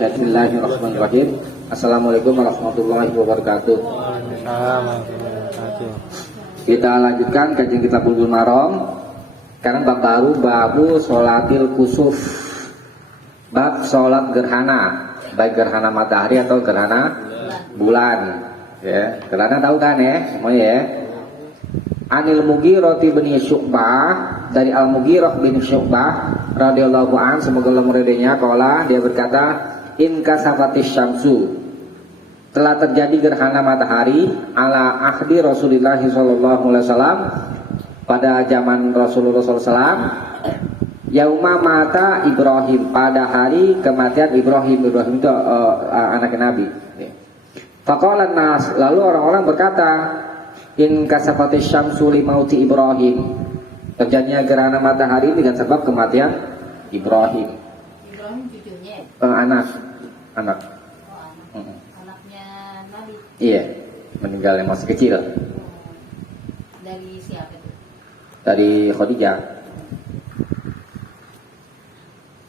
Bismillahirrahmanirrahim. Assalamualaikum warahmatullahi wabarakatuh. Kita lanjutkan kajian kitab Bulughul Maram. Sekarang bab baru, babu sholatil kusuf. Bab sholat gerhana, baik gerhana matahari atau gerhana bulan. Ya, gerhana tahu kan ya, semuanya ya. Anil Mughirah bin Syu'bah, dari Al Mughirah bin Syu'bah radhiyallahu an, semoga Allah meridainya, qala, dia berkata, in kasafatis syamsu, telah terjadi gerhana matahari ala ahdi Rasulullah sallallahu alaihi wasallam, pada zaman Rasulullah sallallahu alaihi wasallam, yauma mata Ibrahim, pada hari kematian Ibrahim. Ibrahim itu anak Nabi. Faqala nas, lalu orang-orang berkata, in kasafatis syamsu li mauti Ibrahim, terjadinya gerhana matahari dengan sebab kematian Ibrahim. Ibrahim cucunya? Anak. Oh, anaknya Nabi. Iya, meninggal yang masih kecil. Dari siapa itu? Dari Khadijah.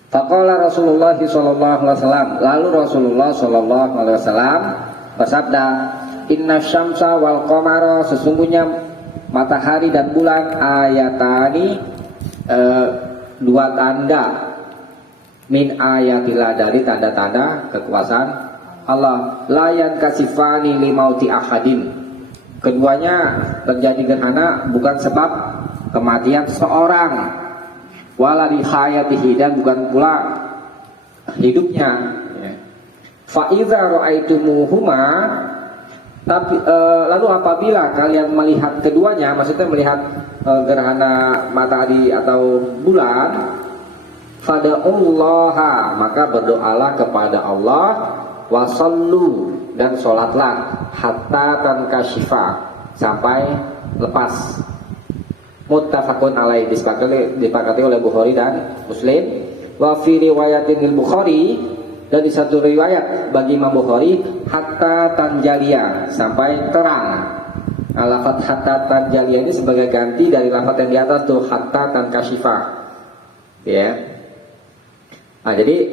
Faqala Rasulullah sallallahu alaihi wasallam, lalu Rasulullah sallallahu alaihi wasallam bersabda, inna syamsa wal qamara, sesungguhnya matahari dan bulan, ayatani, dua tanda, min ayatillah, dari tanda-tanda kekuasaan Allah, layan kasifani limauti ahadin, keduanya terjadi gerhana bukan sebab kematian seorang, wala li hayatihi, dan bukan pula hidupnya. Fa idza ra'aitumuhuma, tapi lalu apabila kalian melihat keduanya, maksudnya melihat gerhana matahari atau bulan, fada'ullaha, maka berdoalah kepada Allah, wasallu, dan sholatlah, hatta tankashifa, sampai lepas. Muttafaqun alaih, disepakati oleh Bukhari dan Muslim. Wa fi riwayatin Bukhari, dan di satu riwayat bagi Imam Bukhari, hatta tanjalia, sampai terang. Nah, lafaz hatta tanjalia ini sebagai ganti dari lafaz yang di atas tuh, hatta tankashifa. Ya. Nah, jadi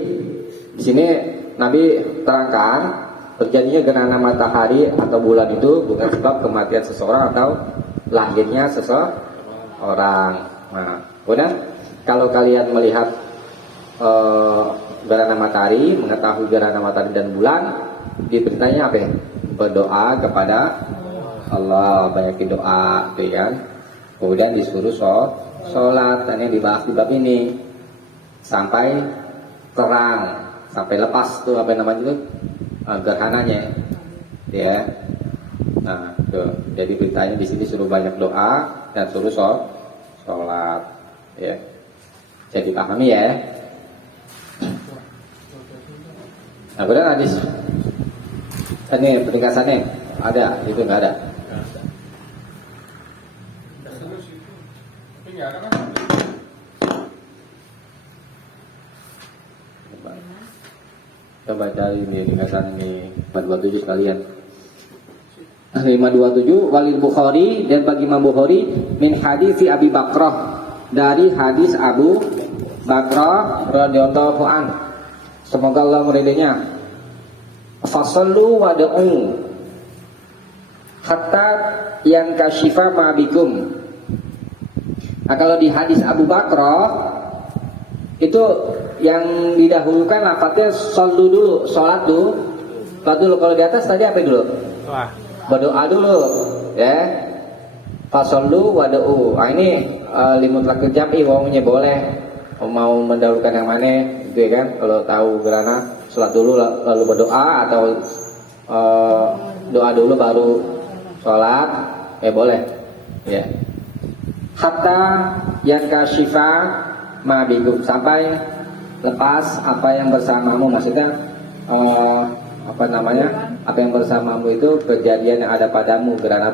di sini Nabi terangkan terjadinya gerhana matahari atau bulan itu bukan sebab kematian seseorang atau lahirnya seseorang. Nah, kemudian kalau kalian melihat gerhana matahari, mengetahui gerhana matahari dan bulan, diperintahnya apa ya? Berdoa kepada Allah, banyakin doa, gitu kan? Kemudian disuruh sholat, dan yang dibahas di bab ini sampai terang, sampai lepas tuh apa namanya itu, gerhananya, ya. Nah, tuh, jadi beritanya di sini suruh banyak doa dan suruh sholat, ya. Jadi pahami ya. Nah, kemudian hadis ini peningkasannya ada, itu nggak ada. Coba cari ini peningkasan ini 527 sekalian. 527 walil Bukhari, dan bagi Imam Bukhari, min hadis Abi Bakrah, dari hadis Abu Bakrah radhiyallahu anhu, semoga Allah meridainya. Fasallu wad'u hatta yankashifa ma bikum. Nah, kalau di hadis Abu Bakrah itu yang didahulukan lafadznya sallu dulu, sholat dulu. Kalau di atas tadi apa dulu? Berdoa dulu, ya. Fasallu wad'u. Nah, ini limut laki jam'i, wawunya boleh. Mau mendahulukan yang mana, gitu ya kan? Kalau tahu gerhana, sholat dulu lalu berdoa, atau doa dulu baru sholat, boleh, ya. Hatta yankashifa ma bikum, sampai lepas apa yang bersamamu, maksudnya apa yang bersamamu itu kejadian yang ada padamu, gerhana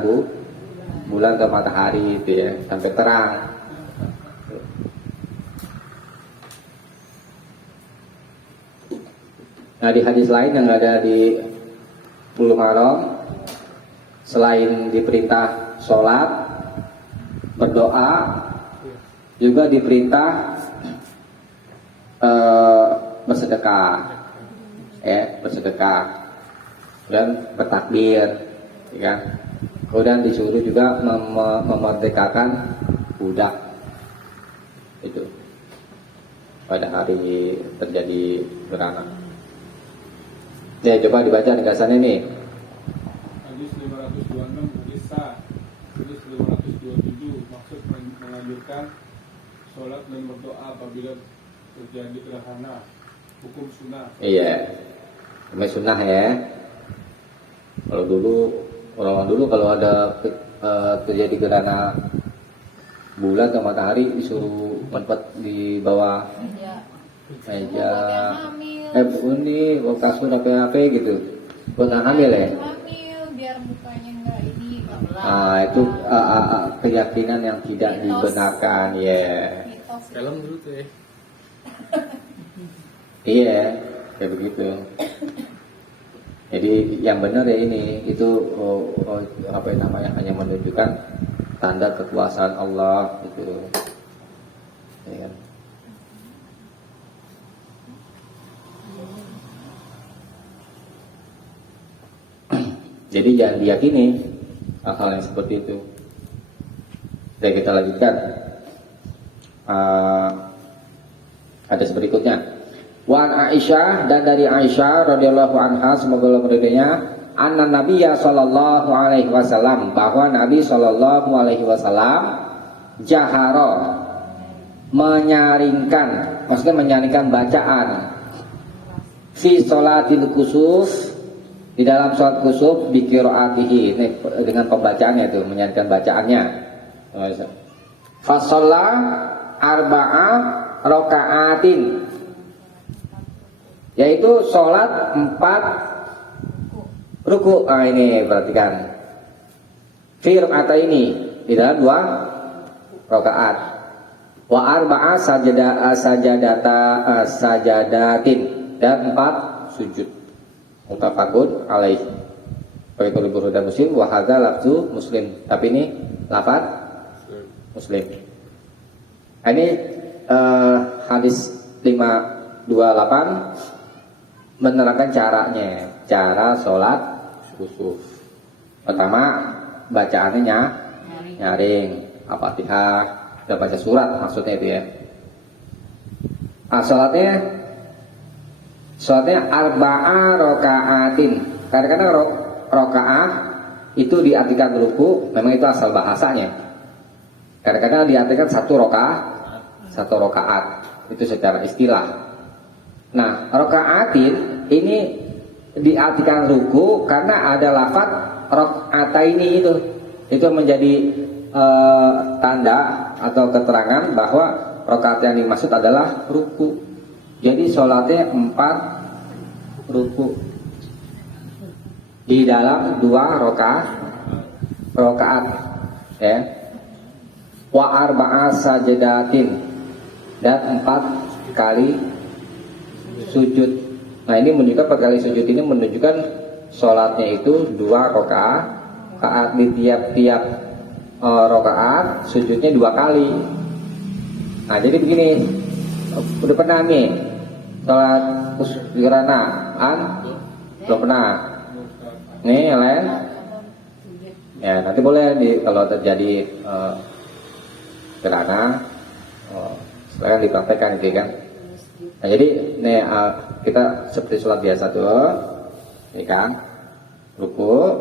bulan atau matahari, itu ya, sampai terang. Nah, di hadis lain yang ada di Bulughul Maram, selain diperintah sholat, berdoa, juga diperintah bersedekah. bersedekah, dan bertakbir, ya kan? Kemudian disuruh juga memerdekakan budak itu pada hari terjadi gerhana. Ya, coba dibaca ringkasannya nih. Hadis 526 hadis sah. Hadis 527 maksud menganjurkan sholat dan berdoa apabila terjadi gerhana. Hukum sunnah. Iya, namanya sunnah ya. Kalau dulu, orang dulu kalau ada terjadi gerhana bulan atau matahari disuruh mempet di bawah meja, ini kasur apa gitu, buat anak hamil ya. Hamil biar mukanya enggak ini enggak belang. Nah itu keyakinan yang tidak dibenarkan, ya. Mitos. Film dulu tuh ya. Iya, kayak begitu. Jadi yang benar ya ini itu apa yang namanya, hanya menunjukkan tanda kekuasaan Allah gitu. Ya kan? Jadi jangan diyakini hal-hal yang seperti itu. Oke, kita lanjutkan. Hadis berikutnya. Wan Aisyah, dan dari Aisyah radhiyallahu anha, semoga Allah meridainya, anna Nabiyya sallallahu alaihi wasallam, bahwa Nabi sallallahu alaihi wasallam jahara, menyaringkan, maksudnya menyaringkan bacaan fi sholatil kusuf, di dalam sholat kusuf, bi qiraatihi, ini dengan pembacaannya itu, menyaringkan bacaannya. Fa shalla arba'a raka'atin, yaitu sholat 4 ruku. Nah ini perhatikan, fi raka'ataini, di dalam 2 rakaat. Wa arba'a sajadatin, dan 4 sujud. Muttafaqun alaih. Bagi Bukhari dan Muslim. Wa hadza lafzu Muslim, tapi ini lafaz Muslim. Nah, ini hadis 528 menerangkan caranya, cara sholat kusuf. Pertama, bacaannya nyaring, Al-Fatihah, udah baca surat maksudnya itu ya. Sholatnya arba'a rokaatin. Kadang-kadang rokaah itu diartikan ruku, memang itu asal bahasanya. Kadang-kadang diartikan satu rokaat, itu secara istilah. Nah, rokaatin ini diartikan ruku karena ada lafaz rokaataini itu menjadi tanda atau keterangan bahwa rokaat yang dimaksud adalah ruku. Jadi sholatnya 4 ruku di dalam 2 rokaat, ya. Wa arba'a sajadatin, dan 4 kali sujud. Nah ini menunjukkan 4 kali sujud ini menunjukkan sholatnya itu 2 rakaat, di tiap-tiap rakaat sujudnya 2 kali. Nah jadi begini, udah pernah nih sholat gerhana? Belum pernah. Nih yang lain? Ya nanti boleh kalau terjadi gerhana, silakan dipraktekkan gitu kan. Nah jadi nih kita seperti sholat biasa tuh, ini kan, ruku,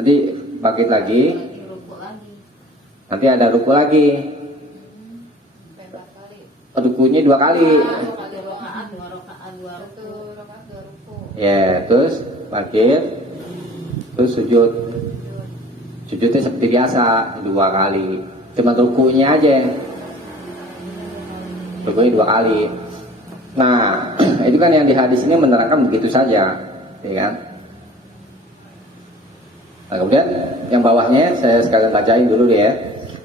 nanti bangkit lagi, nanti ada ruku lagi, rukunya 2 kali, ya, terus bangkit, terus sujudnya seperti biasa 2 kali, cuma rukunya aja. Rukunya 2 kali. Nah, itu kan yang di hadis ini menerangkan begitu saja, ya kan? Nah, kemudian yang bawahnya saya sekalian bacain dulu deh ya.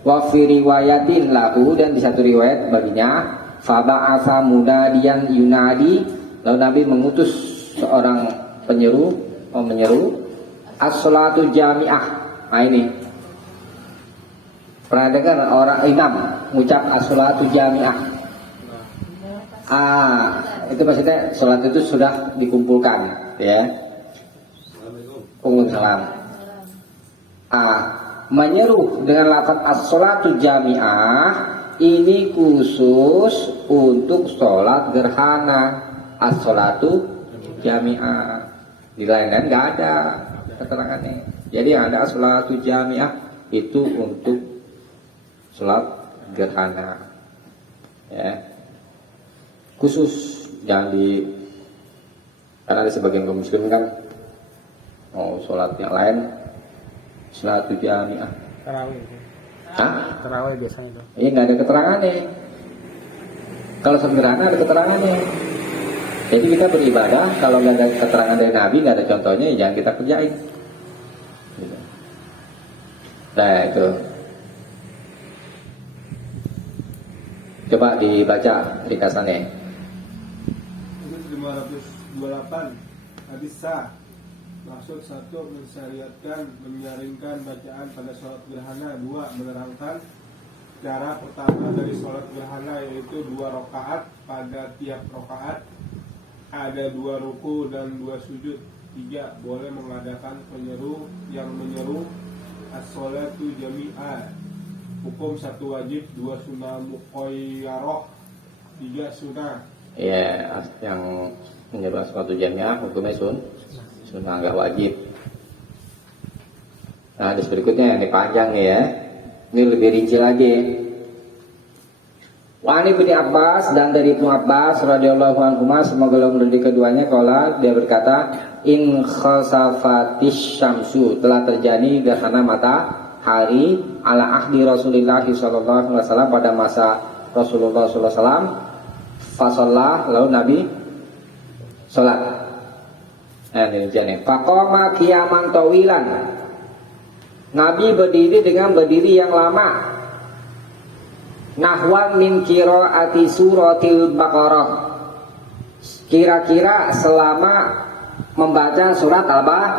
Wa fi riwayatin lahu, dan di satu riwayat baginya, fa ba'atsa munadiyan yunadi, lalu Nabi mengutus seorang menyeru as-sholatu jami'ah. Nah ini pernah dengar orang imam mengucap as-sholatu jami'ah? itu maksudnya sholat itu sudah dikumpulkan, ya. Salam. Menyeru dengan lafaz as-sholatu jami'ah ini khusus untuk sholat gerhana. As-sholatu jami'ah. Di lain-lain nggak ada keterangannya. Jadi yang ada as-sholatu jami'ah itu untuk sholat gerhana, ya. Khusus jangan karena ada sebagian kaum muslim kan mau sholat yang lain sholatu jami'ah. Tarawih. Hah? Tarawih biasanya itu. Iya nggak ada keterangannya. Kalau sederhana ada keterangannya. Jadi kita beribadah kalau nggak ada keterangan dari Nabi, nggak ada contohnya, ya jangan kita kerjain. Gitu. Nah itu. Coba dibaca ringkasannya. Hadis 528 hadis sah. Maksud 1 mensyariatkan menyaringkan bacaan pada sholat gerhana. 2 menerangkan cara pertama dari sholat gerhana yaitu 2 rakaat. Pada tiap rakaat ada 2 ruku dan 2 sujud. 3 boleh mengadakan penyeru yang menyeru as-sholatu jami'ah. Hukum 1 wajib, 2 sunnah muqayyarah, 3 sunnah. Ya, yang menyebabkan suatu jamiah hukumnya sunnah nggak wajib. Nah, hadis berikutnya yang panjang ya. Ini lebih rinci lagi. Wa ani bin Abbas, dan dari Ibnu Abbas radhiyallahu anhu, semoga Allah meridai keduanya, qala, dia berkata, in khasafatis syamsu, telah terjadi gerhana matahari ala ahdi Rasulullah sallallahu alaihi wasallam, pada masa Rasulullah sallallahu alaihi wasallam. Fasallah, lalu Nabi salat. Nah, ini jenis. Faqama qiyaman tawilan. Nabi berdiri dengan berdiri yang lama. Nahwan min qiraati suratil Baqarah. Kira-kira selama membaca surat Al-Baqarah.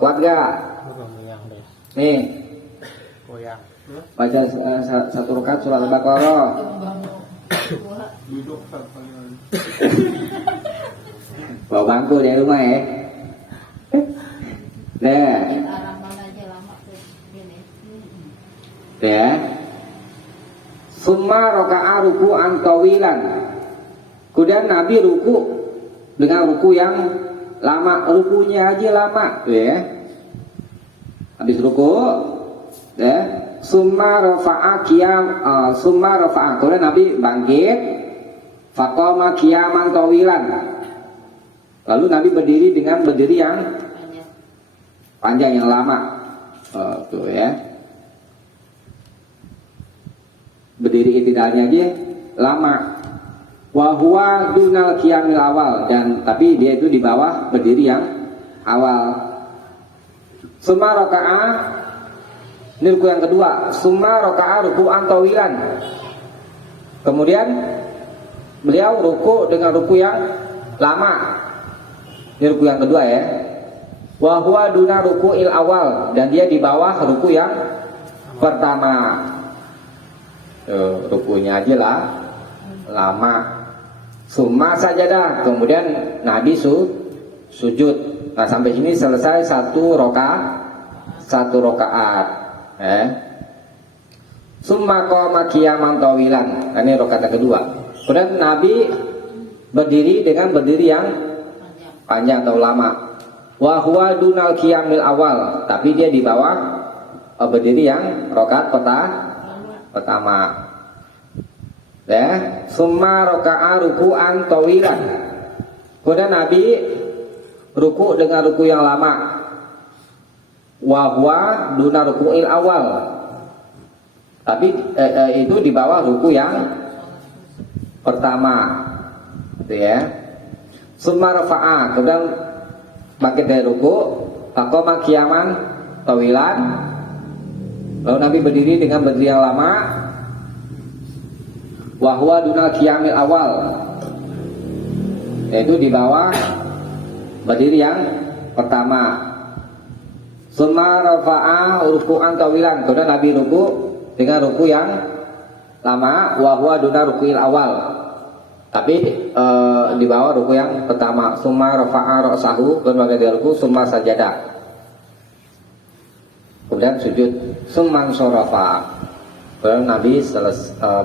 Kuat gak? Nih. Baca satu rakaat surat Al-Baqarah. Duduk palingan. Bawa bangku dari rumah ya. Nah. Ya. Summa raka'a ruku'an tawilan. Kemudian Nabi ruku dengan ruku yang lama, rukunya aja lama, ya. Habis ruku, ya. Summa rafa'a qiyam, summa rafa'a. Kemudian Nabi bangkit, faqama qiyaman tawilan. Lalu Nabi berdiri dengan berdiri yang panjang, yang lama. Tuh ya. Berdiri itidalnya aja lama. Wa huwa dunal qiyamil awal, dan tapi dia itu di bawah berdiri yang awal. Summa raka'a, ini ruku yang kedua. Summa raka'a ruku'an tawilan. Kemudian beliau ruku dengan ruku yang lama. Ini ruku yang kedua ya. Wa huwa duna ruku'il awal, dan dia di bawah ruku yang pertama. Rukunya aja lah lama. Summa sajadah, kemudian Nabi sujud. Nah, sampai sini selesai satu rakaat. Summa qama qiyaman tawilan. Nah, ini rakaat yang kedua. Kemudian Nabi berdiri dengan berdiri yang panjang atau lama. Wa huwa dunal qiyamil awal, tapi dia di bawah berdiri yang rakaat pertama. Ya, summa raka'a ruku'an tawilan. Kemudian Nabi ruku dengan ruku yang lama. Wa huwa duna ruku'il awal. Tapi itu di bawah ruku yang pertama. Gitu ya. Summa rafa'a, kemudian bangkit dari ruku, faqama qiyaman tawilan. Lalu Nabi berdiri dengan berdiri yang lama. Wa huwa dunal qiyamil awal, yaitu di bawah berdiri yang pertama. Summa rafa'a ruku'an tawilan, kemudian Nabi ruku dengan ruku yang lama. Wa huwa duna ruku'il awal, Tapi di bawah ruku yang pertama, summa rafa'a ra'sahu, berbagai dari ruku, summa sajada. Kemudian sujud, summan sorofa. Kemudian Nabi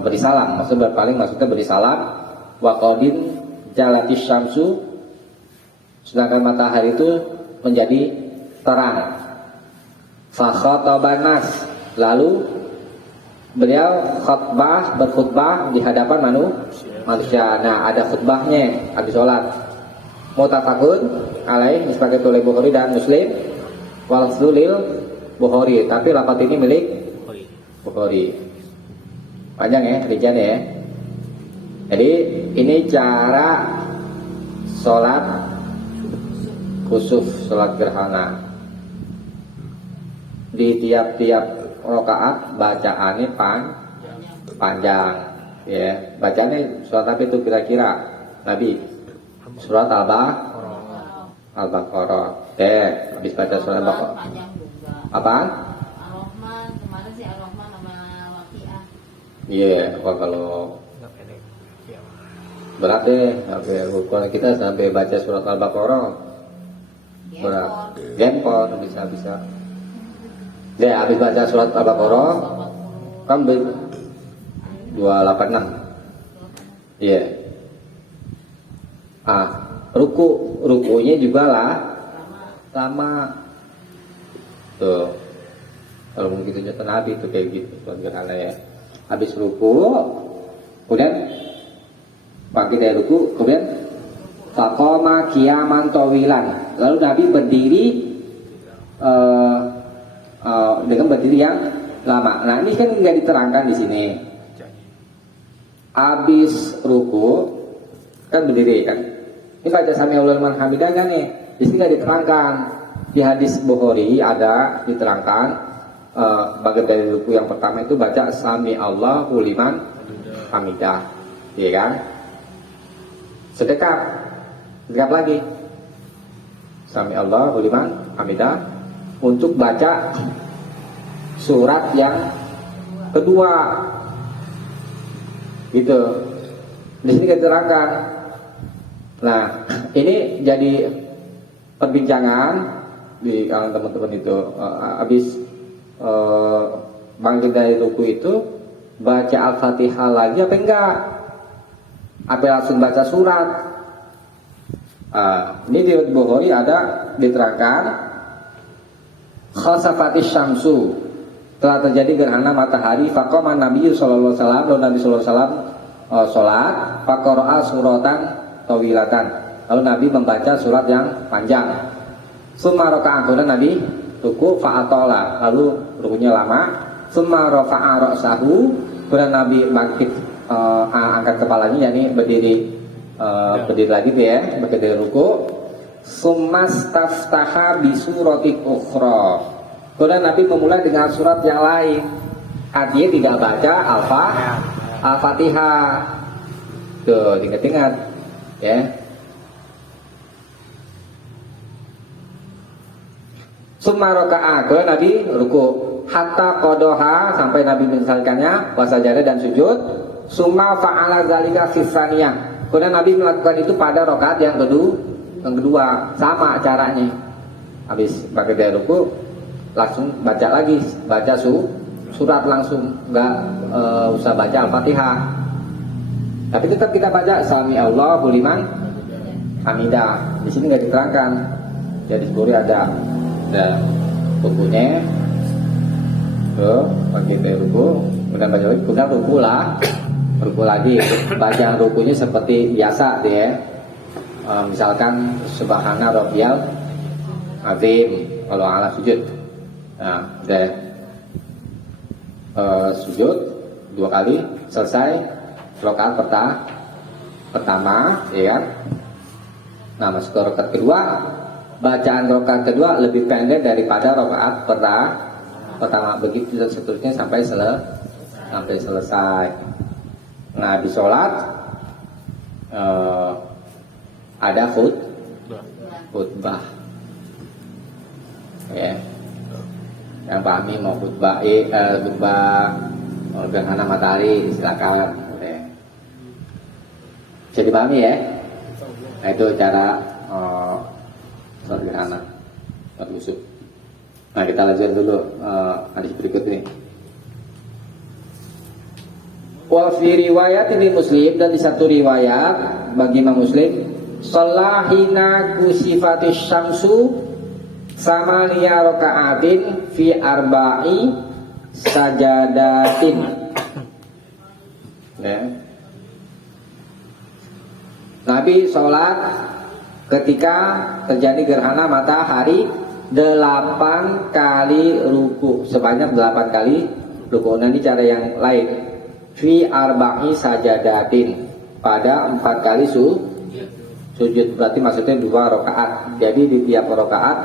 beri salam, maksudnya beri salam. Wa qadin jalatis syamsu, sedangkan matahari itu menjadi terang. Fa khataban nas, lalu beliau berkhutbah di hadapan manusia. Nah, ada khutbahnya habis sholat. Muttafaqun alaih, disepakati oleh Bukhari dan Muslim. Wal lil Bukhari, tapi lafaz ini milik Bukhari. Panjang ya, rincian ya. Jadi ini cara sholat kusuf, sholat gerhana. Di tiap-tiap rakaat bacaannya panjang, ya. Bacaannya surat apa itu kira-kira? Nabi surat Al-Baqarah. Habis baca surat Al-Baqarah. Apaan? Ar-Rahman, kemarin sih Ar-Rahman sama Waqiah. Iya, kalau berat deh, kalau kita sampai baca surat Al-Baqarah berat. Gempor bisa. Deh, habis baca surat Al-Baqarah kan 286. Iya. Rukunya juga lah sama. Tuh. Kalau mungkin itu nyata Nabi itu kayak gitu, surat gerhana ya. Habis ruku, kemudian bangkit dari ruku, kemudian faqama qiyaman tawilan. Lalu Nabi berdiri dengan berdiri yang lama. Nah, ini kan nggak diterangkan di sini. Habis ruku kan berdiri kan. Ini baca sami Allahu liman hamidah kan nih. Di sini nggak diterangkan. Di hadis Bukhari ada diterangkan bagian dari ruku yang pertama itu baca sami Allahu liman hamidah, iya kan? Sedekap lagi. Sami Allahu liman hamidah untuk baca surat yang kedua, gitu. Di sini kita terangkan. Nah, ini jadi perbincangan di kalangan teman-teman itu. Habis bangkit dari ruku itu baca Al-Fatihah lagi apa enggak? Apa langsung baca surat? Ini di Bukhari ada diterangkan khasafatis syamsu, telah terjadi gerhana matahari. Faqama Nabi sallallahu alaihi wasallam, lalu Nabi sallallahu alaihi wasallam salat, faqara'a suratan tawilatan. Lalu Nabi membaca surat yang panjang. Summa raka'a, kemudian Nabi ruku fa'atola, lalu rukunya lama. Summa rafa'a ra'sahu, kemudian Nabi bangkit angkat kepalanya, yakni berdiri lagi tuh ya, bangkit dari ruku. Summa staftaha bi suratin ukhra, kemudian Nabi memulai dengan surat yang lain. Artinya tidak baca Al-Fatihah. Tuh, ingat-ingat ya. Summa raka'a, kemudian Nabi ruku hatta qadoha, sampai Nabi menyelesaikannya, wasajada dan sujud. Summa fa'ala dzalika fi tsaniyah, kemudian Nabi melakukan itu pada rakaat yang kedua, sama caranya. Habis pakai dari ruku langsung baca lagi, baca surat langsung, nggak usah baca Al-Fatihah. Tapi tetap kita baca sami Allahu liman hamidah. Di sini nggak diterangkan. Jadi Bukhari ada rukunya, pakai dari ruku, kemudian baca lagi, kemudian ruku lagi. Bacaan rukunya seperti biasa dia. Misalkan subhana rabbiyal azim kalau ala sujud. Nah, udah sujud 2 kali, selesai rakaat pertama, ya kan? Nah, masuk ke rakaat kedua. Bacaan rakaat kedua lebih pendek daripada rakaat pertama. Begitu seterusnya sampai selesai. Nah, di sholat ada khutbah, ya. Yang pahami mau khutbah gerhana matahari silakan. Bisa dipahami ya? Nah, itu cara sholat gerhana, sholat kusuf. Nah, kita lanjutkan dulu hadis berikut ini. Wa fi riwayat ini Muslim, dan di satu riwayat bagi Imam Muslim, shallahina kusifatis syamsu samaniya raka'atin fi arba'i sajadatin. Ya. Nabi sholat ketika terjadi gerhana matahari 8 kali ruku, sebanyak 8 kali ruku. Nanti cara yang lain, fi arba'i sajadatin, pada 4 kali sujud, berarti maksudnya 2 rakaat. Jadi di tiap rakaat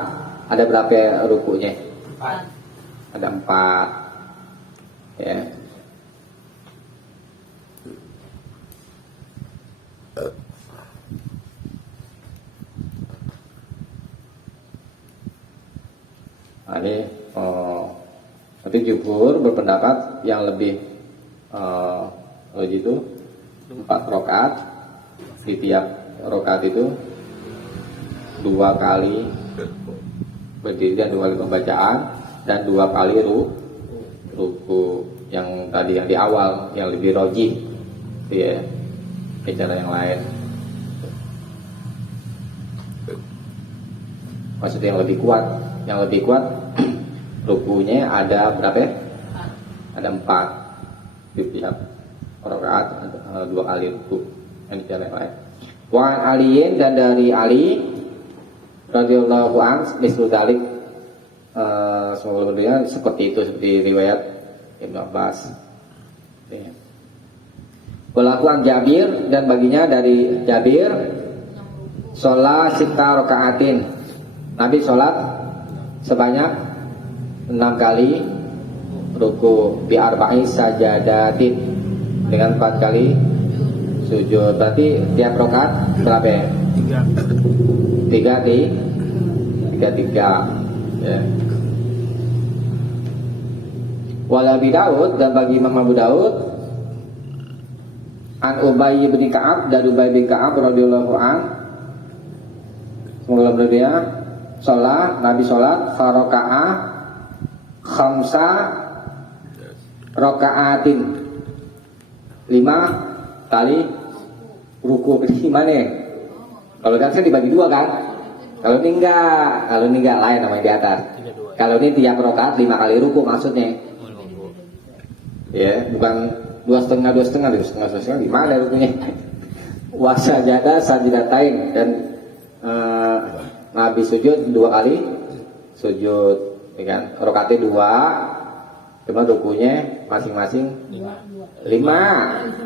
ada berapa rukunya? 4. Ada 4. Ya. Nah, ini nanti jumhur berpendapat yang lebih itu 4 rakaat, di tiap rakaat itu 2 kali berdiri dan 2 kali pembacaan dan 2 kali ruku. Yang tadi yang di awal yang lebih rojih, ya, cara yang lain. Maksudnya yang lebih kuat. Yang lebih kuat rukunya ada berapa ya? Ada 4 di tiap rakaat, 2 kali ruku. Yang cara yang lain. Wan Aliin, dan dari Ali radhiyallahu anhu mislu dalik, semoga berdua seperti itu, seperti riwayat Ibnu Abbas. Pelakuan Jabir, dan baginya dari Jabir, sholat sita rakaatin, Nabi sholat sebanyak 6 kali ruku, bi arba'i sajadatin, dengan 4 kali sujud. Berarti tiap rakaat berapa ya? 3 ya. Wal Abi Daud, dan bagi Imam Abu Daud, an Ubay bin Ka'ab, dari Ubay bin Ka'ab radhiyallahu an, semoga berdoa, sholat, Nabi sholat faroka'ah khamsa roka'atin, 5 kali ruku. Gimana ya? Kalau kan dibagi 2 kan? Kalau ini enggak lain namanya di atas. Kalau ini tiap rakaat 5 kali ruku maksudnya. Ya, bukan 2,5 gimana rukunya? Wasajada sajidatain, dan Nabi sujud 2 kali sujud, ya kan? Rakaatnya 2, cuma rukunya masing-masing 5.